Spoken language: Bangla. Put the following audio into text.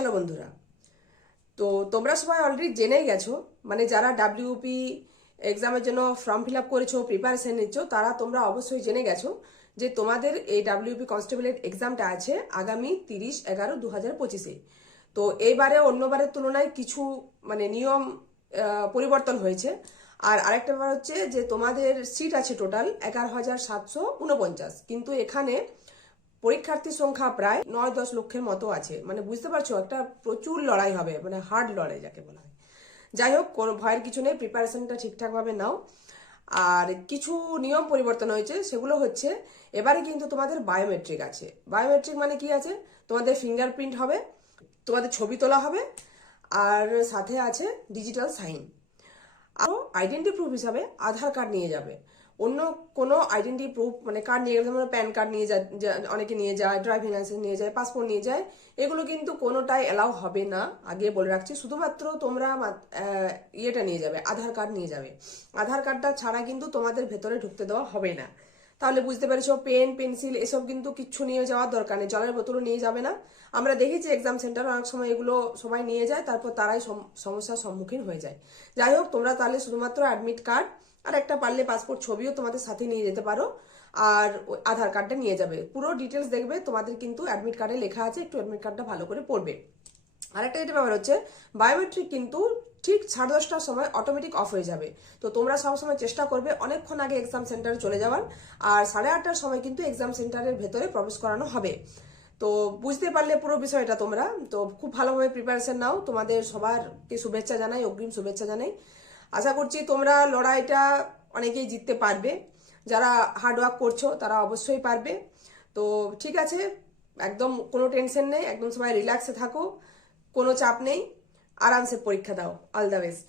হ্যালো বন্ধুরা। তো তোমরা সবাই অলরেডি জেনেই গেছো, মানে যারা ডাব্লিউপি এক্সামের জন্য ফর্ম ফিল আপ করেছো, প্রিপারেশন নিচ্ছ, তারা তোমরা অবশ্যই জেনে গেছো যে তোমাদের এই ডাব্লিউপি কনস্টেবলের এক্সামটা আছে আগামী 30/11/2025-এ। তো এইবারে অন্যবারের তুলনায় কিছু মানে নিয়ম পরিবর্তন হয়েছে। আর আরেকটা ব্যাপার হচ্ছে যে তোমাদের সিট আছে টোটাল 11,749, কিন্তু এখানে পরীক্ষার্থীর সংখ্যা প্রায় 9-10 লক্ষের মতো আছে। মানে বুঝতে পারছো, একটা প্রচুর লড়াই হবে, মানে হার্ড লড়াই যাকে বলা হয়। যাই হোক, কোনো ভয়ের কিছু নেই, প্রিপারেশনটা ঠিকঠাকভাবে নাও। আর কিছু নিয়ম পরিবর্তন হয়েছে, সেগুলো হচ্ছে এবারে কিন্তু তোমাদের বায়োমেট্রিক আছে। বায়োমেট্রিক মানে কি আছে, তোমাদের ফিঙ্গারপ্রিন্ট হবে, তোমাদের ছবি তোলা হবে, আর সাথে আছে ডিজিটাল সাইন। আরও আইডেন্টি প্রুফ হিসাবে আধার কার্ড নিয়ে যাবে। অন্য কোনো আইডেন্টি প্রুফ মানে কার্ড নিয়ে গেলে, যেমন প্যান কার্ড নিয়ে যায়, অনেকে নিয়ে যায়, ড্রাইভিং লাইসেন্স নিয়ে যায়, পাসপোর্ট নিয়ে যায়, এগুলো কিন্তু কোনোটাই এলাও হবে না, আগে বলে রাখছি। শুধুমাত্র তোমরা ইয়েটা নিয়ে যাবে, আধার কার্ড নিয়ে যাবে। আধার কার্ডটা ছাড়া কিন্তু তোমাদের ভেতরে ঢুকতে দেওয়া হবে না। তাহলে বুঝতে পেরেছো, পেন পেন্সিল এসব কিন্তু কিচ্ছু নিয়ে যাওয়ার দরকার নেই, জলের বোতলও নিয়ে যাবে না। আমরা দেখেছি এক্সাম সেন্টারে অনেক সময় এগুলো সবাই নিয়ে যায়, তারপর তারাই সমস্যার সম্মুখীন হয়ে যায়। যাই হোক, তোমরা তাহলে শুধুমাত্র অ্যাডমিট কার্ড আর একটা পারলে পাসপোর্ট ছবিও তোমাদের সাথে নিয়ে যেতে পারো, আর আধার কার্ডটা নিয়ে যাবে। পুরো ডিটেলস দেখবে তোমাদের কিন্তু অ্যাডমিট কার্ডে লেখা আছে, একটু অ্যাডমিট কার্ডটা ভালো করে পড়বে। আরেকটা যেটা ব্যাপার হচ্ছে, বায়োমেট্রিক কিন্তু ঠিক 10:30টার সময় অটোমেটিক অফ হয়ে যাবে। তো তোমরা সবসময় চেষ্টা করবে অনেকক্ষণ আগে এক্সাম সেন্টারে চলে যাওয়ার, আর 8:30টার সময় কিন্তু এক্সাম সেন্টারের ভেতরে প্রবেশ করানো হবে। তো বুঝতে পারলে পুরো বিষয়টা তোমরা। তো খুব ভালোভাবে প্রিপারেশন নাও, তোমাদের সবারকে শুভেচ্ছা জানাই, অগ্রিম শুভেচ্ছা জানাই। আশা করছি তোমরা লড়াইটা অনেকেই জিততে পারবে। যারা হার্ডওয়ার্ক করছো তারা অবশ্যই পারবে। তো ঠিক আছে, একদম কোনো টেনশন নেই, একদম সবাই রিল্যাক্সে থাকো, কোনো চাপ নেই, আরামসে পরীক্ষা দাও। All the best.